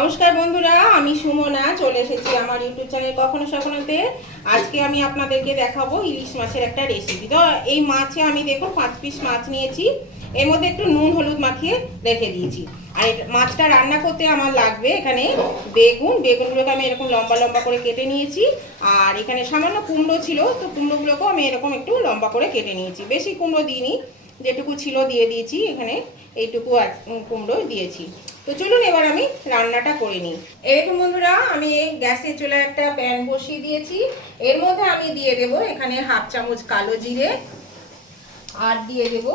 নমস্কার বন্ধুরা, আমি সুমনা, চলে এসেছি আমার ইউটিউব চ্যানেল কখনো সখনোতে। আজকে আমি আপনাদেরকে দেখাবো ইলিশ মাছের একটা রেসিপি তো এই মাছে আমি দেখো পাঁচ পিস মাছ নিয়েছি। এর মধ্যে একটু নুন, হলুদ মাখিয়ে রেখে দিয়েছি। আর মাছটা রান্না করতে আমার লাগবে এখানে বেগুন। বেগুনগুলোকে আমি এরকম লম্বা লম্বা করে কেটে নিয়েছি। আর এখানে সামান্য কুমড়ো ছিল, তো কুমড়োগুলোকেও আমি এরকম একটু লম্বা করে কেটে নিয়েছি। বেশি কুমড়ো দিইনি, যেটুকু ছিল দিয়ে দিয়েছি। এখানে এইটুকু কুমড়ো দিয়েছি। তো চলুন এবার আমি রান্নাটা করে নিই। এরকম বন্ধুরা, আমি গ্যাসে চলে একটা প্যান বসিয়ে দিয়েছি। এর মধ্যে আমি দিয়ে দেব এখানে হাফ চামচ কালো জিরে, আর দিয়ে দেব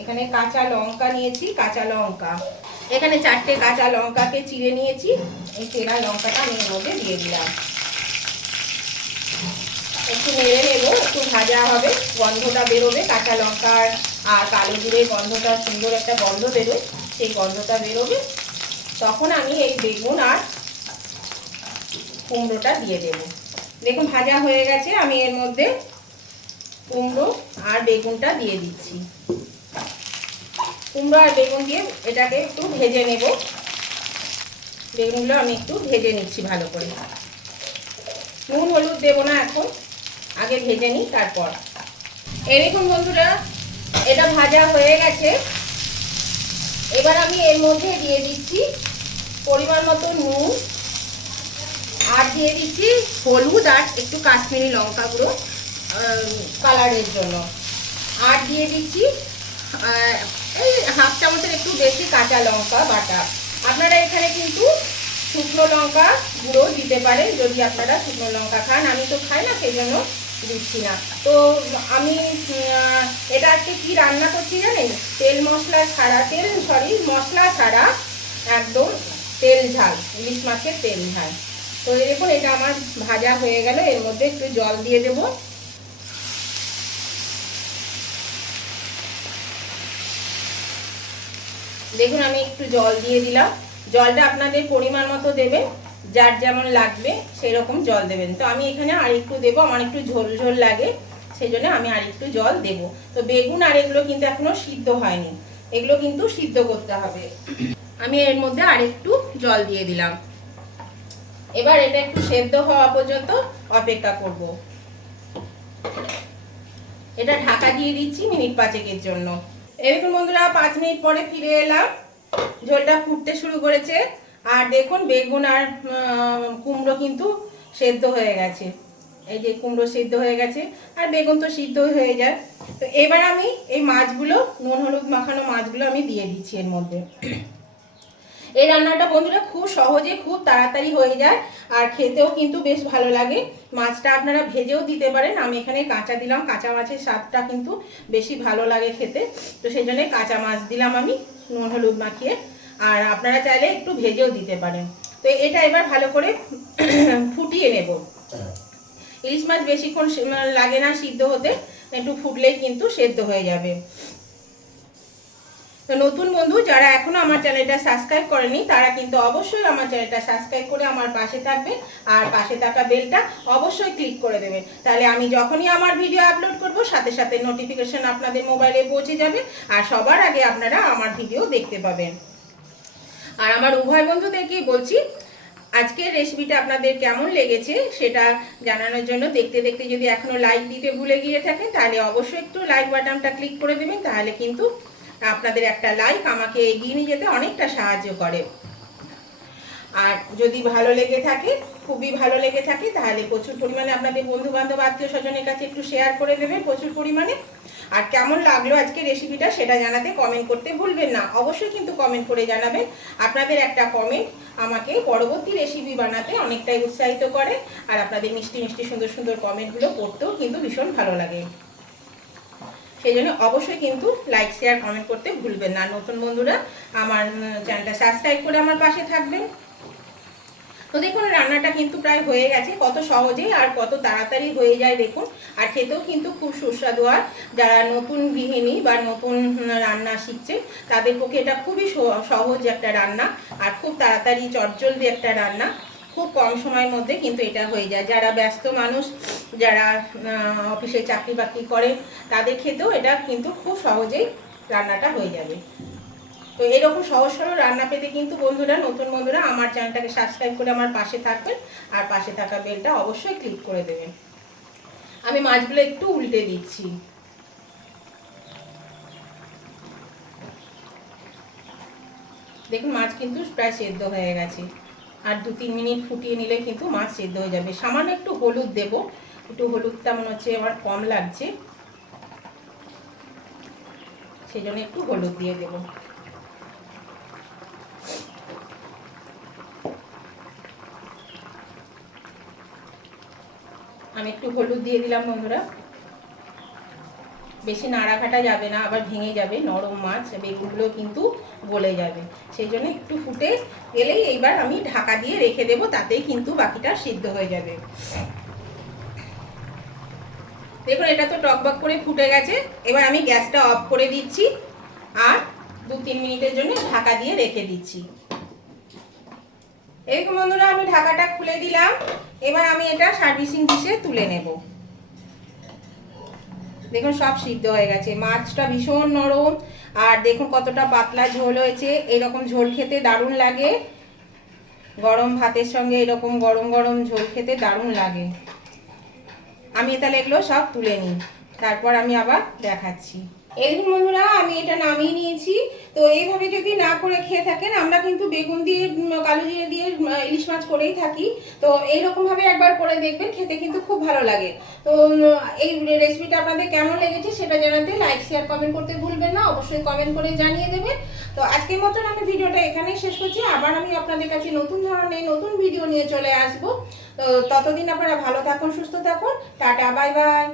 এখানে কাঁচা লঙ্কা নিয়েছি, কাঁচা লঙ্কা। এখানে চারটে কাঁচা লঙ্কাকে চিড়ে নিয়েছি, এই চেরা লঙ্কাটা আমি এর মধ্যে দিয়ে দিলাম। একটু নেড়ে নেব, একটু ভাজা হবে, গন্ধটা বেরোবে, কাঁচা লঙ্কার আর কালো জিরে গন্ধটা সুন্দর একটা গন্ধ বেরোয়, সেই গন্ধটা বেরোবে। তখন আমি এই বেগুন আর কুমড়োটা দিয়ে দেব। দেখুন, ভাজা হয়ে গেছে, আমি এর মধ্যে কুমড়ো আর বেগুনটা দিয়ে দিচ্ছি। কুমড়ো আর বেগুন দিয়ে এটাকে একটু ভেজে নেব। বেগুনগুলো আমি একটু ভেজে নিচ্ছি ভালো করে। নুন, হলুদ দেবো না এখন, আগে ভেজে নিই, তারপর। দেখুন বন্ধুরা এটা ভাজা হয়ে গেছে। এবার আমি এর মধ্যে দিয়ে দিচ্ছি পরিমাণ মতো নুন আর দিয়ে দিচ্ছি হলুদ আর একটু কাশ্মীরি লঙ্কা গুঁড়ো কালারের জন্য। আর দিয়ে দিচ্ছি এই হাফ চামচের একটু বেশি কাঁচা লঙ্কা বাটা। আপনারা এখানে কিন্তু শুকনো লঙ্কা গুঁড়ো দিতে পারেন, যদি আপনারা শুকনো লঙ্কা খান। আমি তো খাই না, সেই জন্য দিচ্ছি না। তো আমি এটা আজকে কি রান্না করছি জানেন? তেল মশলা ছাড়া, তেল সরি মশলা ছাড়া একদম তেল ঝাল, ইলিশ মাছের তেল ঝাল। তো দেখুন, এটা আমার ভাজা হয়ে গেল, এর মধ্যে একটু জল দিয়ে দেবো। দেখুন, আমি একটু জল দিয়ে দিলাম। জলটা আপনাদের পরিমাণ মতো দেবেন। যার যেমন লাগবে সেই রকম জল দেবেন। তো আমি এখানে আর একটু দেবো, আমার একটু ঝোল ঝোল লাগে সেই জন্য আমি আর একটু জল দেবো। তো বেগুন আর এগুলো কিন্তু এখনও সিদ্ধ হয়নি, এগুলো কিন্তু সিদ্ধ করতে হবে। আমি এর মধ্যে আর একটু জল দিয়ে দিলাম। এবার এটা একটু সেদ্ধ হওয়া পর্যন্ত অপেক্ষা করব। এটা ঢাকা দিয়ে দিচ্ছি মিনিট পাঁচেকের জন্য। এরকম বন্ধুরা, পাঁচ মিনিট পরে ফিরে এলাম। ঝোলটা ফুটতে শুরু করেছে। আর দেখুন, বেগুন আর কুমড়ো কিন্তু সেদ্ধ হয়ে গেছে। এই যে কুমড়ো সিদ্ধ হয়ে গেছে, আর বেগুন তো সিদ্ধ হয়ে যায়। তো এবার আমি এই মাছগুলো, নুন, হলুদ মাখানো মাছগুলো আমি দিয়ে দিচ্ছি এর মধ্যে। এই রান্নাটা বন্ধুরা খুব সহজে, খুব তাড়াতাড়ি হয়ে যায়, আর খেতেও কিন্তু বেশ ভালো লাগে। মাছটা আপনারা ভেজেও দিতে পারেন। আমি এখানে কাঁচা দিলাম, কাঁচা মাছের স্বাদটা কিন্তু বেশি ভালো লাগে খেতে। তো সেই জন্য কাঁচা মাছ দিলাম আমি, নুন, হলুদ মাখিয়ে। আর আপনারা চাইলে একটু ভেজেও দিতে পারেন। তো এটা এবার ভালো করে ফুটিয়ে নেব। ইলিশ মাছ বেশিক্ষণ লাগে না সিদ্ধ হতে একটু ফুটলেই কিন্তু সেদ্ধ হয়ে যাবে। তো নতুন বন্ধু যারা এখনও আমার চ্যানেলটা সাবস্ক্রাইব করেনি তারা কিন্তু অবশ্যই আমার চ্যানেলটা সাবস্ক্রাইব করে আমার পাশে থাকবে আর পাশে থাকা বেলটা অবশ্যই ক্লিক করে দেবেন। তাহলে আমি যখনই আমার ভিডিও আপলোড করব সাথে সাথে নোটিফিকেশন আপনাদের মোবাইলে পৌঁছে যাবে আর সবার আগে আপনারা আমার ভিডিও দেখতে পাবেন। আর আমার উভয় বন্ধুদেরকেই বলছি, আজকের রেসিপিটা আপনাদের কেমন লেগেছে সেটা জানানোর জন্য দেখতে দেখতে যদি এখনও লাইক দিতে ভুলে গিয়ে থাকেন তাহলে অবশ্যই একটু লাইক বাটনটা ক্লিক করে দেবেন, তাহলে কিন্তু আপনাদের একটা লাইক আমাকে এগিয়ে নিয়ে যেতে অনেকটা সাহায্য করে। আর যদি ভালো লেগে থাকে, খুবই ভালো লেগে থাকে, তাহলে প্রচুর পরিমাণে আপনাদের বন্ধু বান্ধব আত্মীয় স্বজনের কাছে একটু শেয়ার করে দেবেন প্রচুর পরিমাণে। আর কেমন লাগল আজকে রেসিপিটা সেটা জানাতে কমেন্ট করতে ভুলবেন না। অবশ্যই কিন্তু কমেন্ট করে জানাবেন। আপনাদের একটা কমেন্ট আমাকে পরবর্তী রেসিপি বানাতে অনেকটাই উৎসাহিত করে। আর আপনাদের মিষ্টি মিষ্টি, সুন্দর সুন্দর কমেন্টগুলো পড়তেও কিন্তু ভীষণ ভালো লাগে। সেই জন্য অবশ্যই কিন্তু লাইক শেয়ার কমেন্ট করতে ভুলবেন না। নতুন বন্ধুরা, আমার চ্যানেলটা সাবস্ক্রাইব করে আমার পাশে থাকবেন। তো দেখুন, রান্নাটা কিন্তু প্রায় হয়ে গেছে। কত সহজেই আর কত তাড়াতাড়ি হয়ে যায় দেখুন। আর খেতেও কিন্তু খুব সুস্বাদু। আর যারা নতুন গৃহিণী বা নতুন রান্না শিখছে, তাদের পক্ষে এটা খুবই সহজ একটা রান্না। আর খুব তাড়াতাড়ি চটজলদি একটা রান্না। খুব কম সময়ের মধ্যে কিন্তু এটা হয়ে যায়। যারা ব্যস্ত মানুষ, যারা অফিসে চাকরি বাকরি করে, তাদের খেতেও এটা কিন্তু খুব সহজেই রান্নাটা হয়ে যাবে। তো এরকম সহজ সরল রান্না পেতে কিন্তু বন্ধুরা, নতুন বন্ধুরা আমার চ্যানেলটাকে সাবস্ক্রাইব করে আমার পাশে থাকবেন। আর পাশে থাকা বেলটা অবশ্যই ক্লিক করে দেবেন। আমি মাছগুলো একটু উল্টে দিচ্ছি। দেখুন, মাছ কিন্তু প্রায় সেদ্ধ হয়ে গেছে। আর দু তিন মিনিট ফুটিয়ে নিলে কিন্তু মাছ সেদ্ধ হয়ে যাবে। সামান্য একটু হলুদ দেব। একটু হলুদটা মনে হচ্ছে আমার কম লাগছে। সেই জন্য একটু হলুদ দিয়ে দেব। আমি একটু হলুদ দিয়ে দিলাম বন্ধুরা। বেশি নাড়া কাটা যাবে না, আবার ভেঙে যাবে, নরম মাছ, বেগুনগুলো কিন্তু গলে যাবে। সেই জন্য একটু ফুটে গেলেই এইবার আমি ঢাকা দিয়ে রেখে দেবো, তাতেই কিন্তু বাকিটা সিদ্ধ হয়ে যাবে। দেখুন, এটা তো টকবক করে ফুটে গেছে। এবার আমি গ্যাসটা অফ করে দিচ্ছি আর দু তিন মিনিটের জন্য ঢাকা দিয়ে রেখে দিচ্ছি। এরকম বন্ধুরা, আমি ঢাকাটা খুলে দিলাম। এবার আমি এটা সার্ভিসিং ডিশে তুলে নেব। দেখুন, সব সিদ্ধ হয়ে গেছে। মাছটা ভীষণ নরম, আর দেখুন কতটা পাতলা ঝোল হয়েছে। এরকম ঝোল খেতে দারুণ লাগে। গরম ভাতের সঙ্গে এরকম গরম গরম ঝোল খেতে দারুণ লাগে। আমি তাহলে এগুলো সব তুলে নিই। তারপর আমি আবার দেখাচ্ছি। এরকম বন্ধুরা, আমি এটা নামিয়ে নিয়েছি। তো এইভাবে যদি না করে খেয়ে থাকেন, আমরা কিন্তু বেগুন দিয়ে কালো জিরে দিয়ে ইলিশ মাছ করেই থাকি। তো এইরকমভাবে একবার করে দেখবেন, খেতে কিন্তু খুব ভালো লাগে। তো এই রেসিপিটা আপনাদের কেমন লেগেছে সেটা জানাতে লাইক শেয়ার কমেন্ট করতে ভুলবেন না। অবশ্যই কমেন্ট করে জানিয়ে দেবেন। তো আজকের মতন আমি ভিডিওটা এখানেই শেষ করছি। আবার আমি আপনাদের কাছে নতুন ধরনের, নতুন ভিডিও নিয়ে চলে আসব। তো ততদিন আপনারা ভালো থাকুন, সুস্থ থাকুন। Tata bye bye